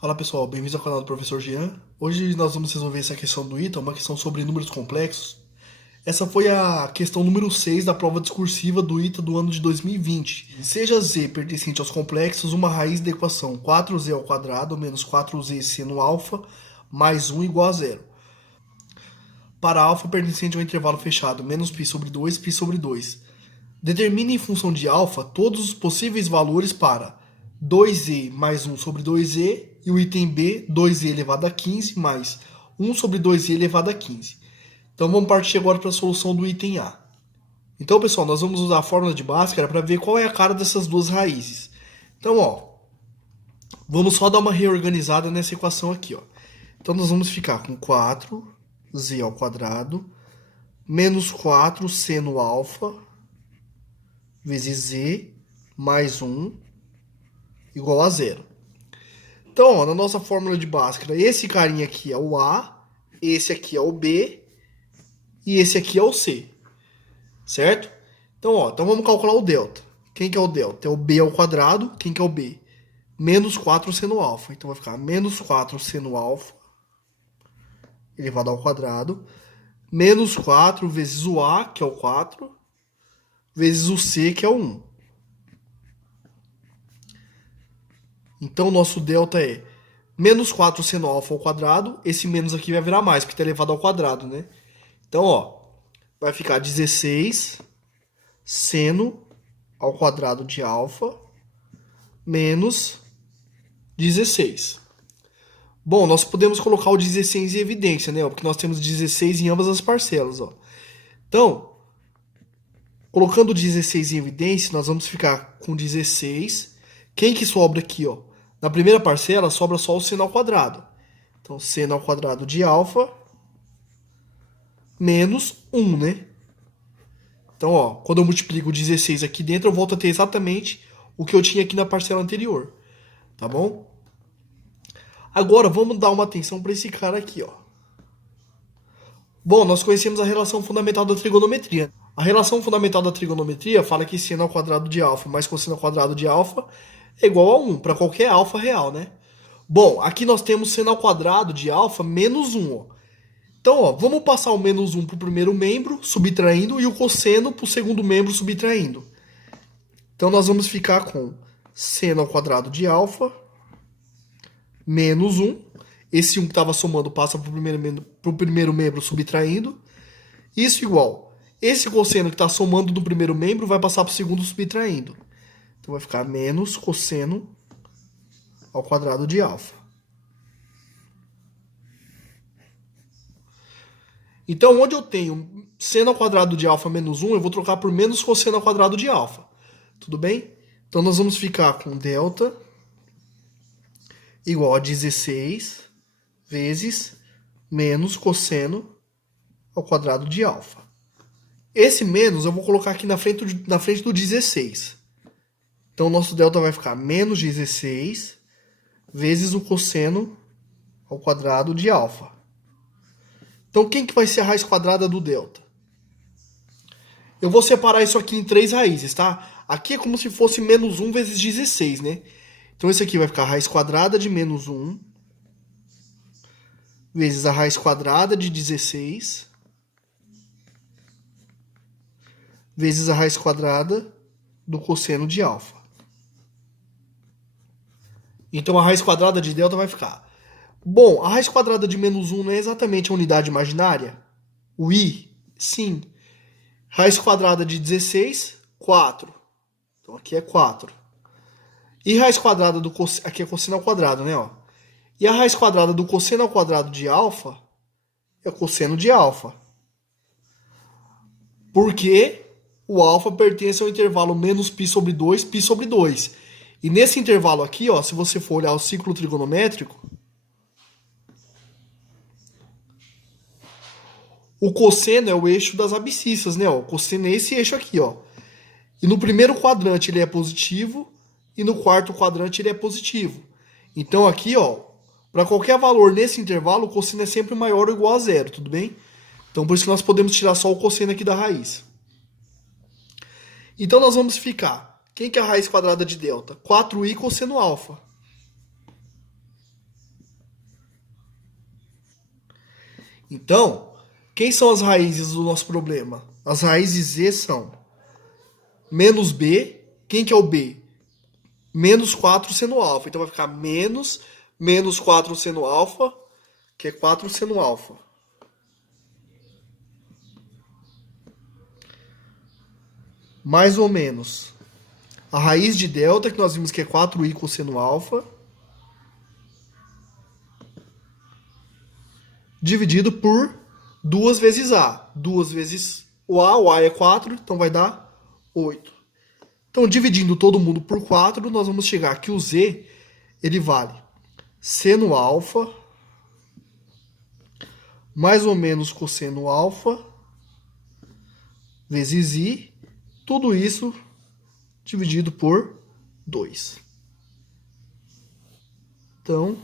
Fala pessoal, bem-vindos ao canal do Professor Jean. Hoje nós vamos resolver essa questão do ITA, uma questão sobre números complexos. Essa foi a questão número 6 da prova discursiva do ITA do ano de 2020. Seja z pertencente aos complexos, uma raiz da equação 4z ao quadrado menos 4z seno alfa mais 1 igual a zero. Para alfa pertencente ao intervalo fechado, menos π sobre 2, π sobre 2. Determine em função de alfa todos os possíveis valores para 2e mais 1 sobre 2e e o item B, 2e elevado a 15 mais 1 sobre 2e elevado a 15. Então vamos partir agora para a solução do item A. Então, pessoal, nós vamos usar a fórmula de Bhaskara para ver qual é a cara dessas duas raízes. Então, vamos só dar uma reorganizada nessa equação aqui, ó. Então nós vamos ficar com 4z ao quadrado menos 4 seno alfa vezes z mais 1 igual a zero. Então, na nossa fórmula de Bhaskara, esse carinha aqui é o A, esse aqui é o B e esse aqui é o C, certo? Então, então vamos calcular o delta. Quem que é o delta? É o B ao quadrado. Quem que é o B? Menos 4 seno alfa. Então vai ficar menos 4 seno alfa elevado ao quadrado menos 4 vezes o A, que é o 4, vezes o C, que é o 1. Então, o nosso delta é menos 4 seno alfa ao quadrado. Esse menos aqui vai virar mais, porque está elevado ao quadrado, né? Então, vai ficar 16 seno ao quadrado de alfa menos 16. Bom, nós podemos colocar o 16 em evidência, né? Porque nós temos 16 em ambas as parcelas, ó. Então, colocando o 16 em evidência, nós vamos ficar com 16. Quem que sobra aqui, ó? Na primeira parcela, sobra só o seno ao quadrado. Então, seno ao quadrado de alfa menos 1, né? Então, quando eu multiplico o 16 aqui dentro, eu volto a ter exatamente o que eu tinha aqui na parcela anterior. Tá bom? Agora, vamos dar uma atenção para esse cara aqui, ó. Bom, nós conhecemos a relação fundamental da trigonometria. A relação fundamental da trigonometria fala que seno ao quadrado de alfa mais cosseno ao quadrado de alfa é igual a 1, para qualquer alfa real, né? Bom, aqui nós temos seno ao quadrado de alfa menos 1, ó. Então, vamos passar o menos 1 para o primeiro membro, subtraindo, e o cosseno para o segundo membro, subtraindo. Então, nós vamos ficar com seno ao quadrado de alfa menos 1. Esse 1 que estava somando passa para o primeiro membro, subtraindo. Isso igual. Esse cosseno que está somando do primeiro membro vai passar para o segundo, subtraindo. Então, vai ficar menos cosseno ao quadrado de alfa. Então, onde eu tenho seno ao quadrado de alfa menos 1, eu vou trocar por menos cosseno ao quadrado de alfa. Tudo bem? Então, nós vamos ficar com delta igual a 16 vezes menos cosseno ao quadrado de alfa. Esse menos eu vou colocar aqui na frente do 16. Então, o nosso delta vai ficar menos 16 vezes o cosseno ao quadrado de alfa. Então, quem que vai ser a raiz quadrada do delta? Eu vou separar isso aqui em três raízes, tá? Aqui é como se fosse menos 1 vezes 16, né? Então, esse aqui vai ficar a raiz quadrada de menos 1 vezes a raiz quadrada de 16 vezes a raiz quadrada do cosseno de alfa. Então, a raiz quadrada de delta vai ficar... Bom, a raiz quadrada de menos 1 não é exatamente a unidade imaginária? O i? Sim. Raiz quadrada de 16, 4. Então, aqui é 4. E raiz quadrada do cosseno... Aqui é cosseno ao quadrado, né? Ó. E a raiz quadrada do cosseno ao quadrado de alfa é o cosseno de alfa. Porque o alfa pertence ao intervalo menos π sobre 2, π sobre 2. E nesse intervalo aqui, ó, se você for olhar o ciclo trigonométrico, o cosseno é o eixo das abscissas, né? O cosseno é esse eixo aqui, ó. E no primeiro quadrante ele é positivo e no quarto quadrante ele é positivo. Então aqui, ó, para qualquer valor nesse intervalo, o cosseno é sempre maior ou igual a zero, tudo bem? Então por isso que nós podemos tirar só o cosseno aqui da raiz. Então nós vamos ficar Quem que é a raiz quadrada de delta? 4i cosseno alfa. Então, quem são as raízes do nosso problema? As raízes z são menos b. Quem que é o b? Menos 4 seno alfa. Então vai ficar menos 4 seno alfa, que é 4 seno alfa. Mais ou menos a raiz de delta, que nós vimos que é 4i cosseno alfa, dividido por 2 vezes a. 2 vezes o a é 4, então vai dar 8. Então, dividindo todo mundo por 4, nós vamos chegar que o z, ele vale seno alfa, mais ou menos cosseno alfa, vezes i, tudo isso dividido por 2. Então,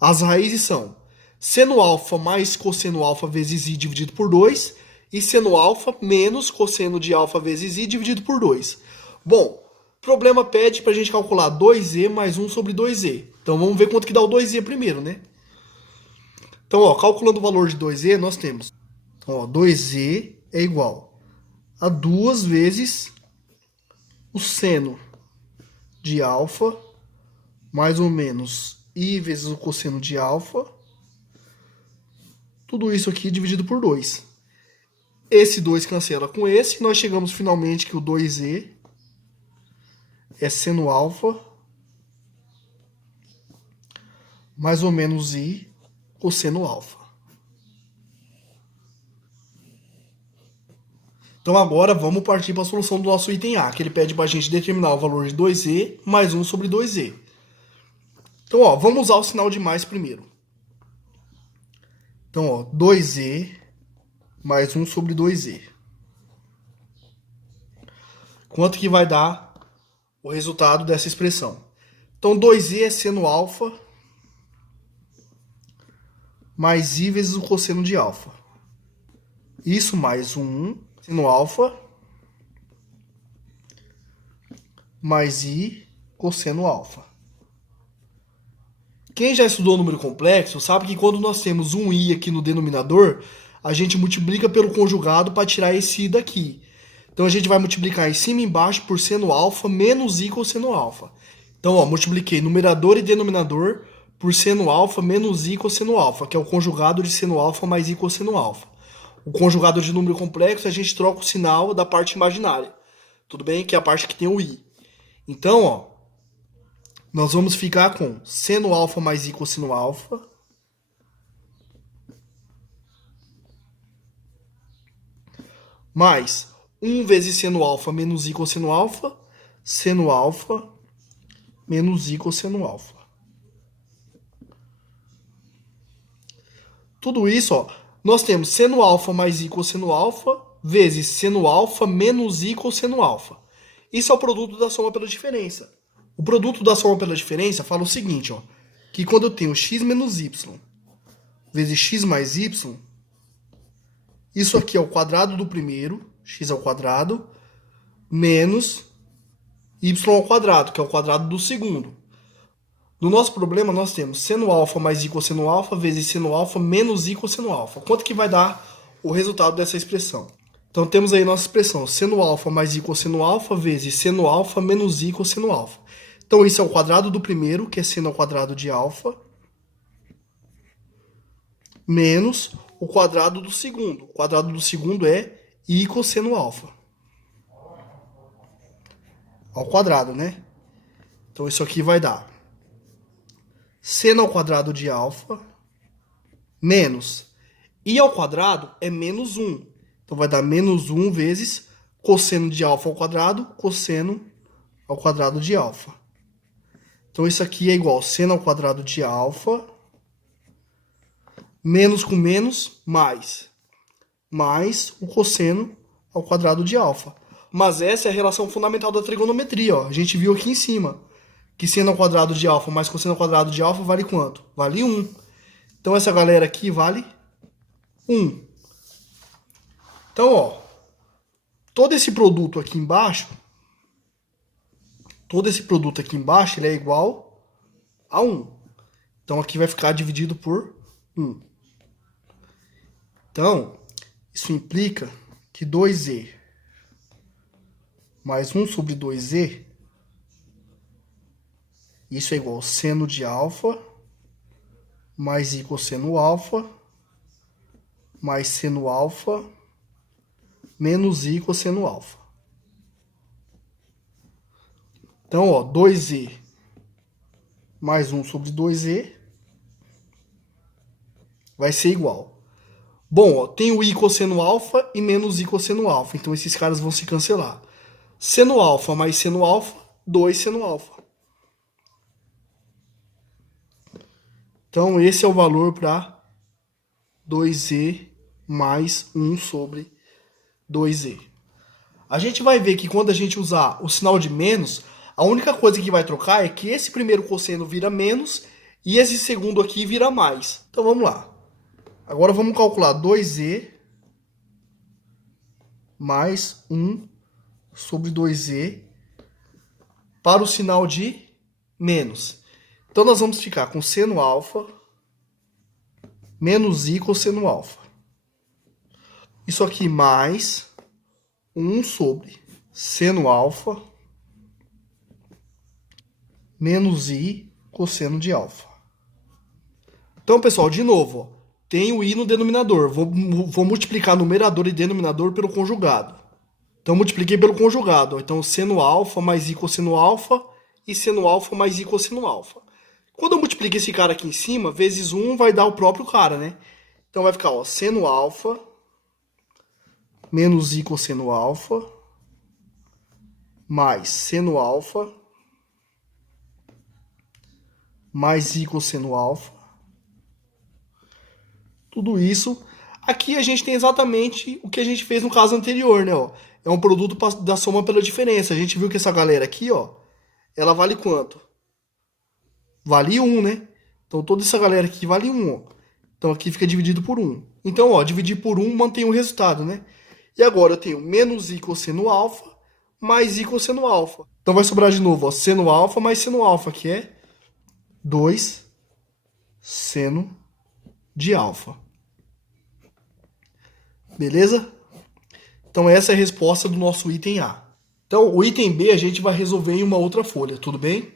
as raízes são seno alfa mais cosseno alfa vezes i dividido por 2 e seno alfa menos cosseno de alfa vezes i dividido por 2. Bom, o problema pede para a gente calcular 2z mais 1 sobre 2z. Então vamos ver quanto que dá o 2z primeiro, né? Então, ó, calculando o valor de 2z, nós temos, ó, 2z é igual a 2 vezes o seno de alfa mais ou menos i vezes o cosseno de alfa. Tudo isso aqui dividido por 2. Esse 2 cancela com esse. E nós chegamos finalmente que o 2z é seno alfa mais ou menos i cosseno alfa. Então agora vamos partir para a solução do nosso item A, que ele pede para a gente determinar o valor de 2z mais 1 sobre 2z. Então, ó, vamos usar o sinal de mais primeiro. Então, ó, 2z mais 1 sobre 2z. Quanto que vai dar o resultado dessa expressão? Então, 2z é seno alfa mais i vezes o cosseno de alfa. Isso mais 1 seno alfa mais i cosseno alfa. Quem já estudou número complexo sabe que quando nós temos um i aqui no denominador, a gente multiplica pelo conjugado para tirar esse i daqui. Então a gente vai multiplicar em cima e embaixo por seno alfa menos i cosseno alfa. Então, ó, multipliquei numerador e denominador por seno alfa menos i cosseno alfa, que é o conjugado de seno alfa mais i cosseno alfa. O conjugado de número complexo, a gente troca o sinal da parte imaginária. Tudo bem? Que é a parte que tem o i. Então, ó, nós vamos ficar com seno alfa mais i cosseno alfa mais 1 vezes seno alfa menos i cosseno alfa, seno alfa menos i cosseno alfa. Tudo isso, ó, nós temos seno alfa mais i cosseno alfa vezes seno alfa menos i cosseno alfa. Isso é o produto da soma pela diferença. O produto da soma pela diferença fala o seguinte, ó, que quando eu tenho x menos y vezes x mais y, isso aqui é o quadrado do primeiro, x ao quadrado, menos y ao quadrado, que é o quadrado do segundo. No nosso problema, nós temos seno alfa mais i cosseno alfa vezes seno alfa menos i cosseno alfa. Quanto que vai dar o resultado dessa expressão? Então, temos aí nossa expressão, seno alfa mais i cosseno alfa vezes seno alfa menos i cosseno alfa. Então, isso é o quadrado do primeiro, que é seno ao quadrado de alfa, menos o quadrado do segundo. O quadrado do segundo é i cosseno alfa. Ao quadrado, né? Então, isso aqui vai dar seno ao quadrado de alfa menos i ao quadrado é menos 1. Então, vai dar menos 1 vezes cosseno de alfa ao quadrado, cosseno ao quadrado de alfa. Então, isso aqui é igual a seno ao quadrado de alfa, menos com menos, mais o cosseno ao quadrado de alfa. Mas essa é a relação fundamental da trigonometria, ó. A gente viu aqui em cima que seno ao quadrado de alfa mais cosseno ao quadrado de alfa vale quanto? Vale 1. Então, essa galera aqui vale 1. Então, ó, todo esse produto aqui embaixo, ele é igual a 1. Então, aqui vai ficar dividido por 1. Então, isso implica que 2e mais 1 sobre 2e, isso é igual a seno de alfa mais i cosseno alfa mais seno alfa menos i cosseno alfa. Então, ó, 2e mais 1 sobre 2e vai ser igual. Bom, ó, tem o i cosseno alfa e menos i cosseno alfa. Então, esses caras vão se cancelar. Seno alfa mais seno alfa, 2 seno alfa. Então, esse é o valor para 2e mais 1 sobre 2e. A gente vai ver que quando a gente usar o sinal de menos, a única coisa que vai trocar é que esse primeiro cosseno vira menos e esse segundo aqui vira mais. Então, vamos lá. Agora, vamos calcular 2e mais 1 sobre 2e para o sinal de menos. Então, nós vamos ficar com seno alfa menos i cosseno alfa. Isso aqui mais 1 sobre seno alfa menos i cosseno de alfa. Então, pessoal, de novo, ó, tem o i no denominador. Vou multiplicar numerador e denominador pelo conjugado. Então, multipliquei pelo conjugado. Então, seno alfa mais i cosseno alfa e seno alfa mais i cosseno alfa. Quando eu multiplico esse cara aqui em cima, vezes 1 vai dar o próprio cara, né? Então, vai ficar, ó, seno alfa menos i cosseno alfa mais seno alfa mais i cosseno alfa. Tudo isso. Aqui a gente tem exatamente o que a gente fez no caso anterior, né? Ó. É um produto da soma pela diferença. A gente viu que essa galera aqui, ó, ela vale quanto? Vale 1, né? Então toda essa galera aqui vale 1, ó. Então aqui fica dividido por 1. Então, ó, dividir por 1 mantém o resultado, né? E agora eu tenho menos i cosseno alfa mais i cosseno alfa. Então vai sobrar de novo, ó, seno alfa mais seno alfa, que é 2 seno de alfa. Beleza? Então essa é a resposta do nosso item A. Então o item B a gente vai resolver em uma outra folha, tudo bem?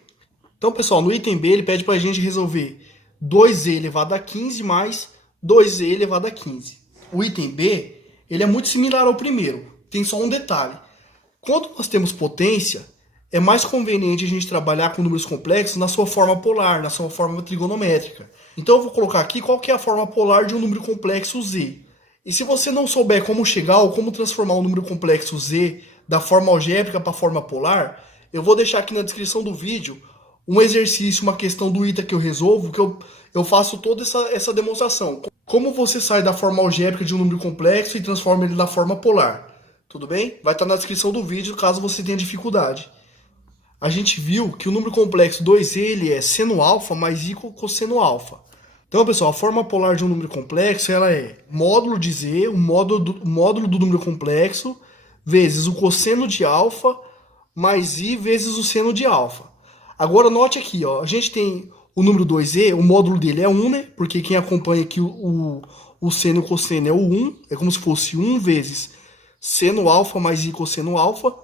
Então, pessoal, no item B ele pede para a gente resolver 2e elevado a 15 mais 2e elevado a 15. O item B ele é muito similar ao primeiro, tem só um detalhe. Quando nós temos potência, é mais conveniente a gente trabalhar com números complexos na sua forma polar, na sua forma trigonométrica. Então eu vou colocar aqui qual que é a forma polar de um número complexo z. E se você não souber como chegar ou como transformar um número complexo z da forma algébrica para a forma polar, eu vou deixar aqui na descrição do vídeo um exercício, uma questão do ITA que eu resolvo, que eu faço toda essa demonstração. Como você sai da forma algébrica de um número complexo e transforma ele na forma polar. Tudo bem? Vai estar na descrição do vídeo caso você tenha dificuldade. A gente viu que o número complexo 2e ele é seno alfa mais i cosseno alfa. Então, pessoal, a forma polar de um número complexo ela é módulo de z, o módulo do número complexo, vezes o cosseno de alfa, mais i vezes o seno de alfa. Agora, note aqui, ó, a gente tem o número 2e, o módulo dele é 1, né? Porque quem acompanha aqui o seno e o cosseno é o 1, é como se fosse 1 vezes seno alfa mais i cosseno alfa.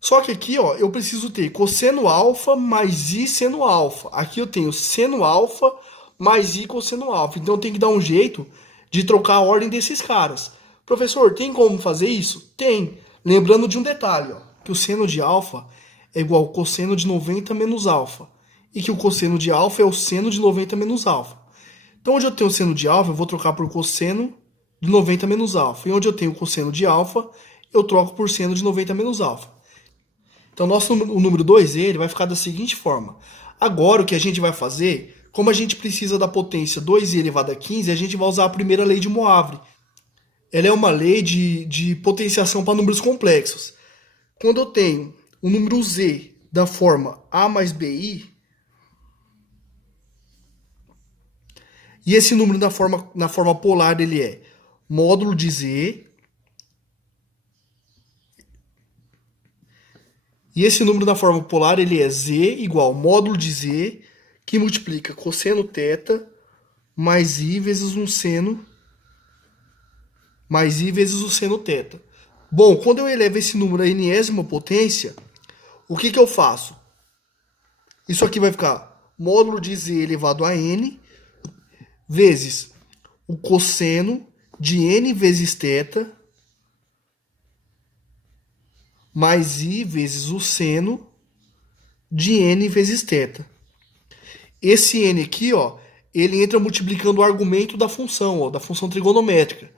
Só que aqui, ó, eu preciso ter cosseno alfa mais i seno alfa. Aqui eu tenho seno alfa mais i cosseno alfa. Então eu tenho que dar um jeito de trocar a ordem desses caras. Professor, tem como fazer isso? Tem. Lembrando de um detalhe, ó, que o seno de alfa é igual ao cosseno de 90 menos alfa. E que o cosseno de alfa é o seno de 90 menos alfa. Então onde eu tenho o seno de alfa, eu vou trocar por cosseno de 90 menos alfa. E onde eu tenho o cosseno de alfa, eu troco por seno de 90 menos alfa. Então o número 2e ele vai ficar da seguinte forma. Agora o que a gente vai fazer, como a gente precisa da potência 2i elevado a 15, a gente vai usar a primeira lei de Moivre. Ela é uma lei de potenciação para números complexos. Quando eu tenho o número z da forma a mais bi, e esse número na forma polar ele é módulo de z, e esse número na forma polar ele é z igual módulo de z, que multiplica cosseno θ mais i vezes um seno mais I vezes o seno θ. Bom, quando eu elevo esse número à enésima potência, o que eu faço? Isso aqui vai ficar módulo de Z elevado a N vezes o cosseno de N vezes θ mais I vezes o seno de N vezes θ. Esse N aqui, ó, ele entra multiplicando o argumento da função, ó, da função trigonométrica.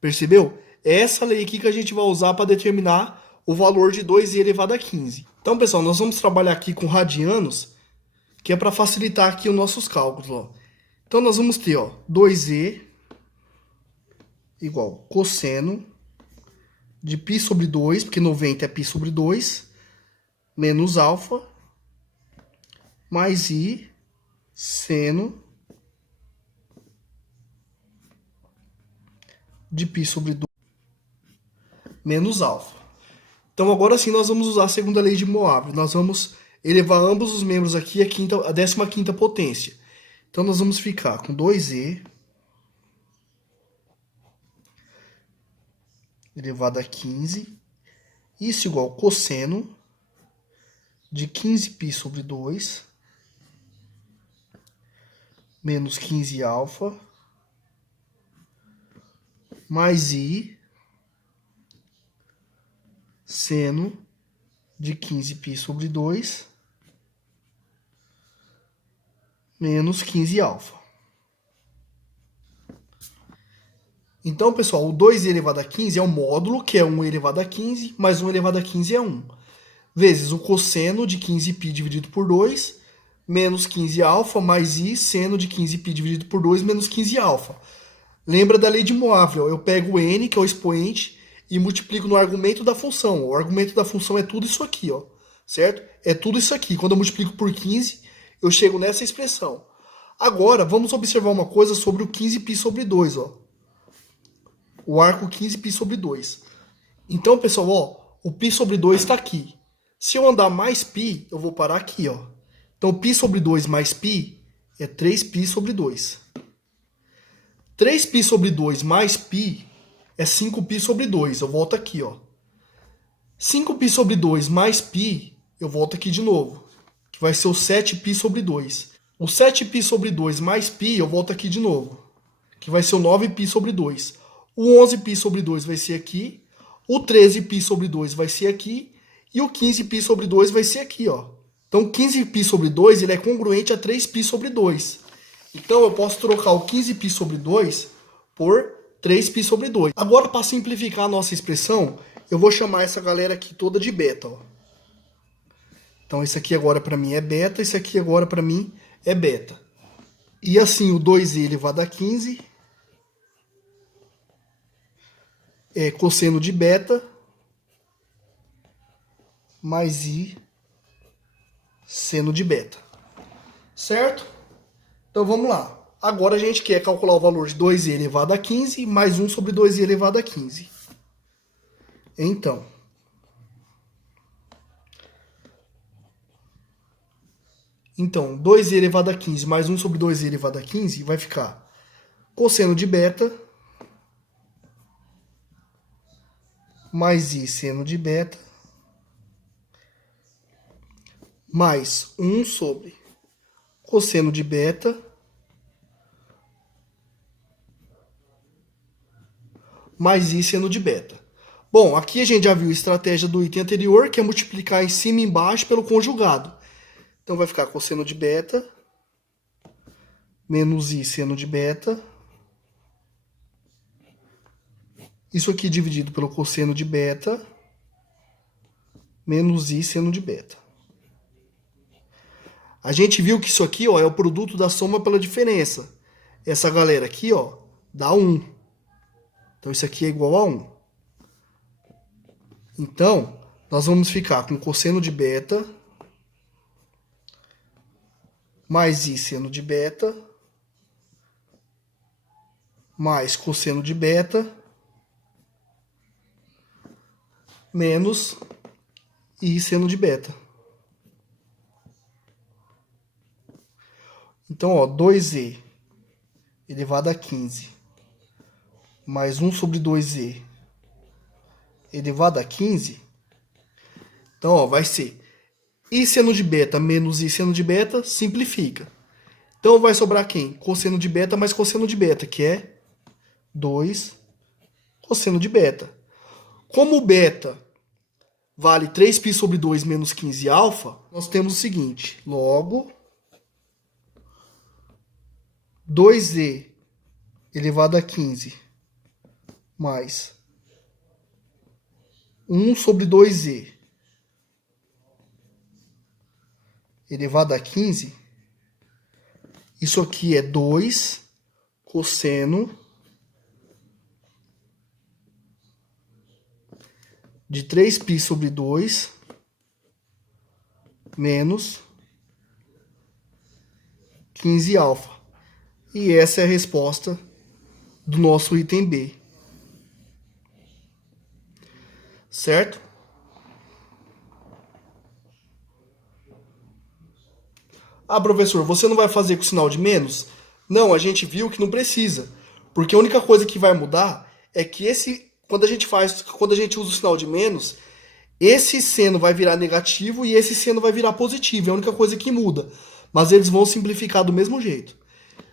Percebeu? É essa lei aqui que a gente vai usar para determinar o valor de 2i elevado a 15. Então, pessoal, nós vamos trabalhar aqui com radianos, que é para facilitar aqui os nossos cálculos, ó. Então, nós vamos ter, ó, 2e igual cosseno de π sobre 2, porque 90 é π sobre 2, menos alfa, mais i seno de π sobre 2 menos alfa. Então, agora sim, nós vamos usar a segunda lei de Moivre. Nós vamos elevar ambos os membros aqui a 15ª potência. Então, nós vamos ficar com 2e elevado a 15, isso igual cosseno de 15π sobre 2, menos 15 alfa, mais i seno de 15π sobre 2, menos 15 alfa. Então, pessoal, o 2i elevado a 15 é o módulo, que é 1 elevado a 15, mais 1 elevado a 15 é 1. Vezes o cosseno de 15π dividido por 2, menos 15 alfa, mais i seno de 15π dividido por 2, menos 15 alfa. Lembra da lei de Moivre, ó? Eu pego o n, que é o expoente, e multiplico no argumento da função. O argumento da função é tudo isso aqui, ó, certo? É tudo isso aqui. Quando eu multiplico por 15, eu chego nessa expressão. Agora, vamos observar uma coisa sobre o 15π sobre 2, ó. O arco 15π sobre 2. Então, pessoal, ó, o π sobre 2 está aqui. Se eu andar mais π, eu vou parar aqui, ó. Então, π sobre 2 mais π é 3π sobre 2. 3π sobre 2 mais π é 5π sobre 2. Eu volto aqui, ó. 5π sobre 2 mais π, eu volto aqui de novo, que vai ser o 7π sobre 2. O 7π sobre 2 mais π, eu volto aqui de novo, que vai ser o 9π sobre 2. O 11π sobre 2 vai ser aqui, o 13π sobre 2 vai ser aqui, e o 15π sobre 2 vai ser aqui, ó. Então, 15π sobre 2 ele é congruente a 3π sobre 2. Então, eu posso trocar o 15π sobre 2 por 3π sobre 2. Agora, para simplificar a nossa expressão, eu vou chamar essa galera aqui toda de beta, ó. Então, esse aqui agora para mim é beta, esse aqui agora para mim é beta. E assim, o 2i elevado a 15... é cosseno de beta mais i seno de beta. Certo? Então vamos lá. Agora a gente quer calcular o valor de 2i elevado a 15 mais 1 sobre 2i elevado a 15. Então, Então, 2i elevado a 15 mais 1 sobre 2i elevado a 15 vai ficar cosseno de beta mais i seno de beta mais 1 sobre cosseno de beta mais i seno de beta. Bom, aqui a gente já viu a estratégia do item anterior, que é multiplicar em cima e embaixo pelo conjugado. Então vai ficar cosseno de beta menos i seno de beta. Isso aqui dividido pelo cosseno de beta menos i seno de beta. A gente viu que isso aqui, ó, é o produto da soma pela diferença. Essa galera aqui, ó, dá 1. Então isso aqui é igual a 1. Então, nós vamos ficar com cosseno de beta mais i seno de beta mais cosseno de beta menos i seno de beta. Então, ó, 2e elevado a 15 mais 1 sobre 2e elevado a 15. Então, ó, vai ser I seno de beta menos I seno de beta, simplifica. Então, vai sobrar quem? Cosseno de beta mais cosseno de beta, que é 2 cosseno de beta. Como o beta vale 3π sobre 2 menos 15 alfa, nós temos o seguinte. Logo, 2e elevado a 15 mais 1 sobre 2e elevado a 15, isso aqui é 2 cosseno de 3π sobre 2 menos 15 alfa. E essa é a resposta do nosso item B. Certo? Ah, professor, você não vai fazer com sinal de menos? Não, a gente viu que não precisa. Porque a única coisa que vai mudar é que quando a gente usa o sinal de menos, esse seno vai virar negativo e esse seno vai virar positivo. É a única coisa que muda. Mas eles vão simplificar do mesmo jeito.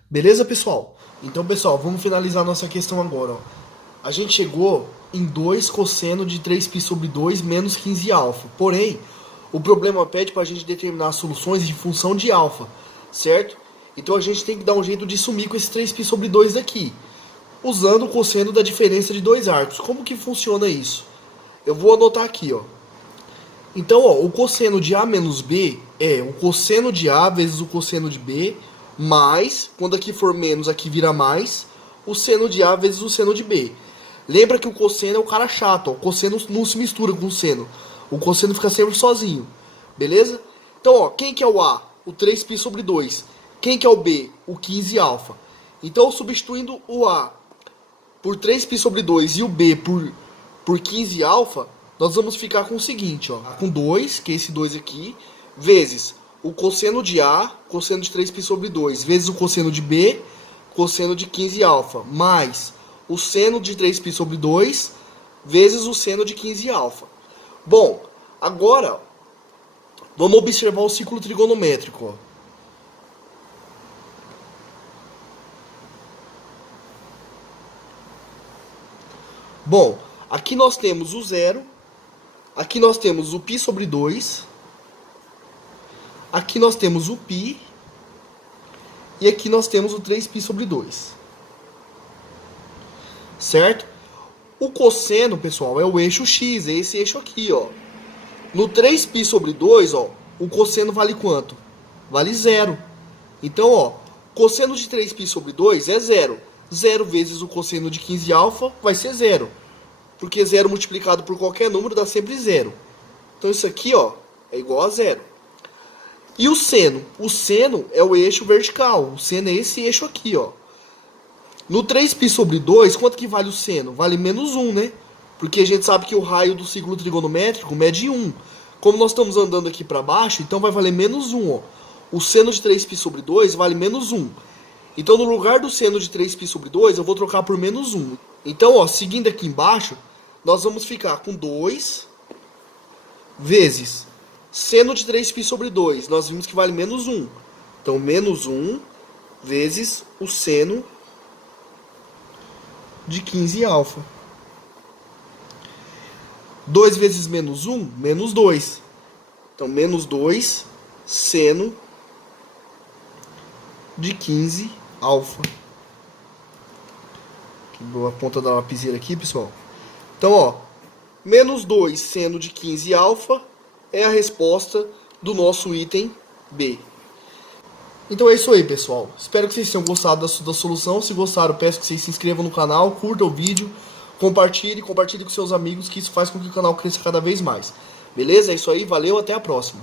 Beleza, pessoal? Então, pessoal, vamos finalizar nossa questão agora. Ó. A gente chegou em 2 cosseno de 3π sobre 2 menos 15 alfa. Porém, o problema pede para a gente determinar as soluções em função de alfa, certo? Então a gente tem que dar um jeito de sumir com esse 3π sobre 2 daqui, usando o cosseno da diferença de dois arcos. Como que funciona isso? Eu vou anotar aqui, ó. Então, ó, o cosseno de A menos B é o cosseno de A vezes o cosseno de B, mais, quando aqui for menos, aqui vira mais, o seno de A vezes o seno de B. Lembra que o cosseno é o cara chato, ó. O cosseno não se mistura com o seno. O cosseno fica sempre sozinho, beleza? Então, ó, quem que é o A? O 3π sobre 2. Quem que é o B? O 15 alfa. Então, substituindo o A por 3π sobre 2 e o B por 15 alfa, nós vamos ficar com o seguinte, ó. Com 2, que é esse 2 aqui, vezes o cosseno de A, cosseno de 3π sobre 2, vezes o cosseno de B, cosseno de 15 alfa, mais o seno de 3π sobre 2, vezes o seno de 15 alfa. Bom, agora vamos observar o ciclo trigonométrico. Ó. Bom, aqui nós temos o zero, aqui nós temos o π sobre 2, aqui nós temos o π e aqui nós temos o 3π sobre 2. Certo? O cosseno, pessoal, é o eixo x, é esse eixo aqui, ó. No 3π sobre 2, ó, o cosseno vale quanto? Vale 0. Então, ó, cosseno de 3π sobre 2 é 0. 0 vezes o cosseno de 15 alfa vai ser 0. Porque 0 multiplicado por qualquer número dá sempre 0. Então, isso aqui, ó, é igual a 0. E o seno? O seno é o eixo vertical. O seno é esse eixo aqui, ó. No 3π sobre 2, quanto que vale o seno? Vale menos 1, né? Porque a gente sabe que o raio do ciclo trigonométrico mede 1. Como nós estamos andando aqui para baixo, então vai valer menos 1, ó. O seno de 3π sobre 2 vale menos 1. Então, no lugar do seno de 3π sobre 2, eu vou trocar por menos 1. Então, ó, seguindo aqui embaixo, nós vamos ficar com 2 vezes seno de 3π sobre 2. Nós vimos que vale menos 1. Então, menos 1 vezes o seno de 15 alfa. 2 vezes menos 1, menos 2. Então, menos 2 seno de 15 alfa. Dou a ponta da lapiseira aqui, pessoal. Então, ó, menos 2 seno de 15 alfa é a resposta do nosso item B. Então é isso aí, pessoal. Espero que vocês tenham gostado da solução. Se gostaram, peço que vocês se inscrevam no canal, curtam o vídeo, compartilhe com seus amigos, que isso faz com que o canal cresça cada vez mais. Beleza? É isso aí, valeu, até a próxima.